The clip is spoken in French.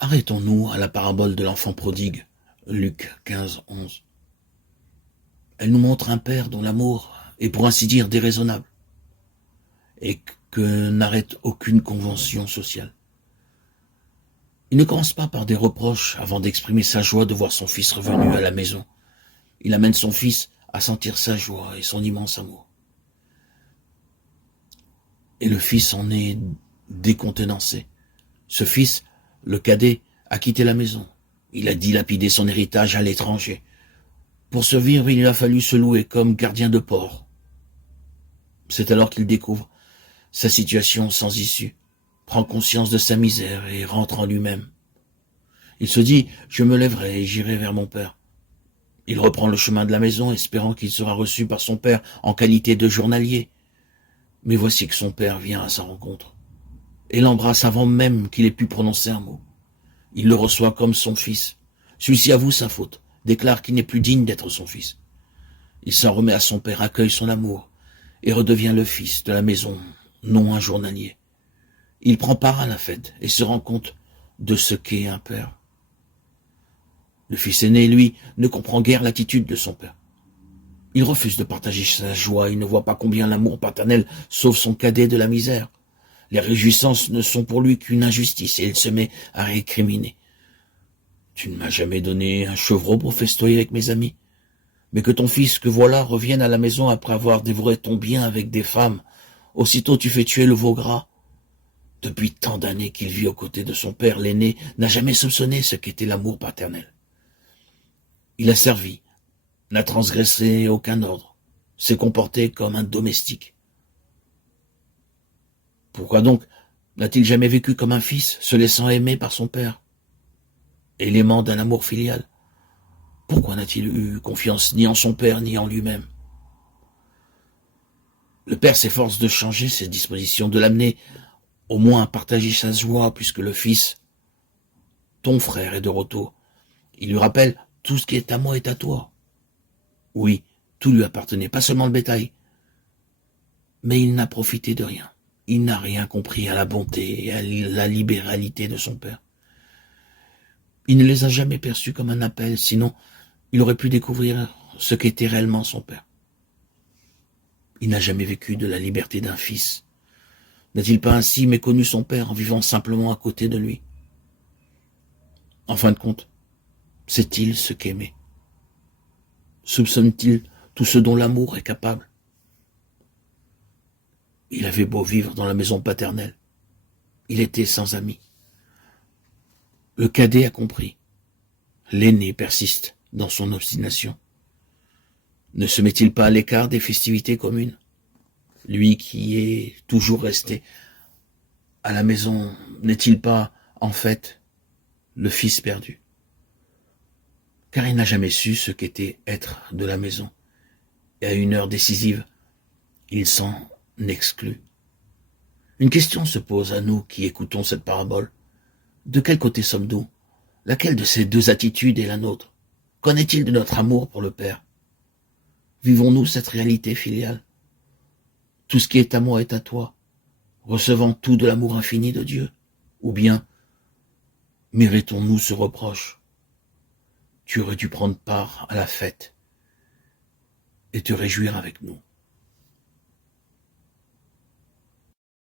Arrêtons-nous à la parabole de l'enfant prodigue, Luc 15, 11. Elle nous montre un père dont l'amour est pour ainsi dire déraisonnable et que n'arrête aucune convention sociale. Il ne commence pas par des reproches avant d'exprimer sa joie de voir son fils revenu à la maison. Il amène son fils à sentir sa joie et son immense amour. Et le fils en est décontenancé. Ce fils, le cadet, a quitté la maison. Il a dilapidé son héritage à l'étranger. Pour survivre, il lui a fallu se louer comme gardien de port. C'est alors qu'il découvre sa situation sans issue, prend conscience de sa misère et rentre en lui-même. Il se dit « Je me lèverai et j'irai vers mon père ». Il reprend le chemin de la maison, espérant qu'il sera reçu par son père en qualité de journalier. Mais voici que son père vient à sa rencontre et l'embrasse avant même qu'il ait pu prononcer un mot. Il le reçoit comme son fils. Celui-ci avoue sa faute, déclare qu'il n'est plus digne d'être son fils. Il s'en remet à son père, accueille son amour et redevient le fils de la maison, non un journalier. Il prend part à la fête et se rend compte de ce qu'est un père. Le fils aîné, lui, ne comprend guère l'attitude de son père. Il refuse de partager sa joie, il ne voit pas combien l'amour paternel sauve son cadet de la misère. Les réjouissances ne sont pour lui qu'une injustice et il se met à récriminer. Tu ne m'as jamais donné un chevreau pour festoyer avec mes amis, mais que ton fils que voilà revienne à la maison après avoir dévoré ton bien avec des femmes. Aussitôt tu fais tuer le veau gras. Depuis tant d'années qu'il vit aux côtés de son père, l'aîné n'a jamais soupçonné ce qu'était l'amour paternel. Il a servi, n'a transgressé aucun ordre, s'est comporté comme un domestique. Pourquoi donc n'a-t-il jamais vécu comme un fils, se laissant aimer par son père, élément d'un amour filial? Pourquoi n'a-t-il eu confiance ni en son père ni en lui-même? Le père s'efforce de changer ses dispositions, de l'amener au moins à partager sa joie, puisque le fils, ton frère, est de retour. Il lui rappelle « Tout ce qui est à moi est à toi ». Oui, tout lui appartenait, pas seulement le bétail. Mais il n'a profité de rien. Il n'a rien compris à la bonté et à la libéralité de son père. Il ne les a jamais perçus comme un appel, sinon il aurait pu découvrir ce qu'était réellement son père. Il n'a jamais vécu de la liberté d'un fils. N'a-t-il pas ainsi méconnu son père en vivant simplement à côté de lui? En fin de compte, sait-il ce qu'aimer? Soupçonne-t-il tout ce dont l'amour est capable? Il avait beau vivre dans la maison paternelle, il était sans amis. Le cadet a compris. L'aîné persiste dans son obstination. Ne se met-il pas à l'écart des festivités communes? Lui qui est toujours resté à la maison, n'est-il pas, en fait, le fils perdu? Car il n'a jamais su ce qu'était être de la maison. Et à une heure décisive, il s'en exclut. Une question se pose à nous qui écoutons cette parabole. De quel côté sommes-nous? Laquelle de ces deux attitudes est la nôtre? Qu'en est-il de notre amour pour le Père? Vivons-nous cette réalité filiale? Tout ce qui est à moi est à toi, recevant tout de l'amour infini de Dieu? Ou bien, méritons-nous ce reproche? Tu aurais dû prendre part à la fête et te réjouir avec nous.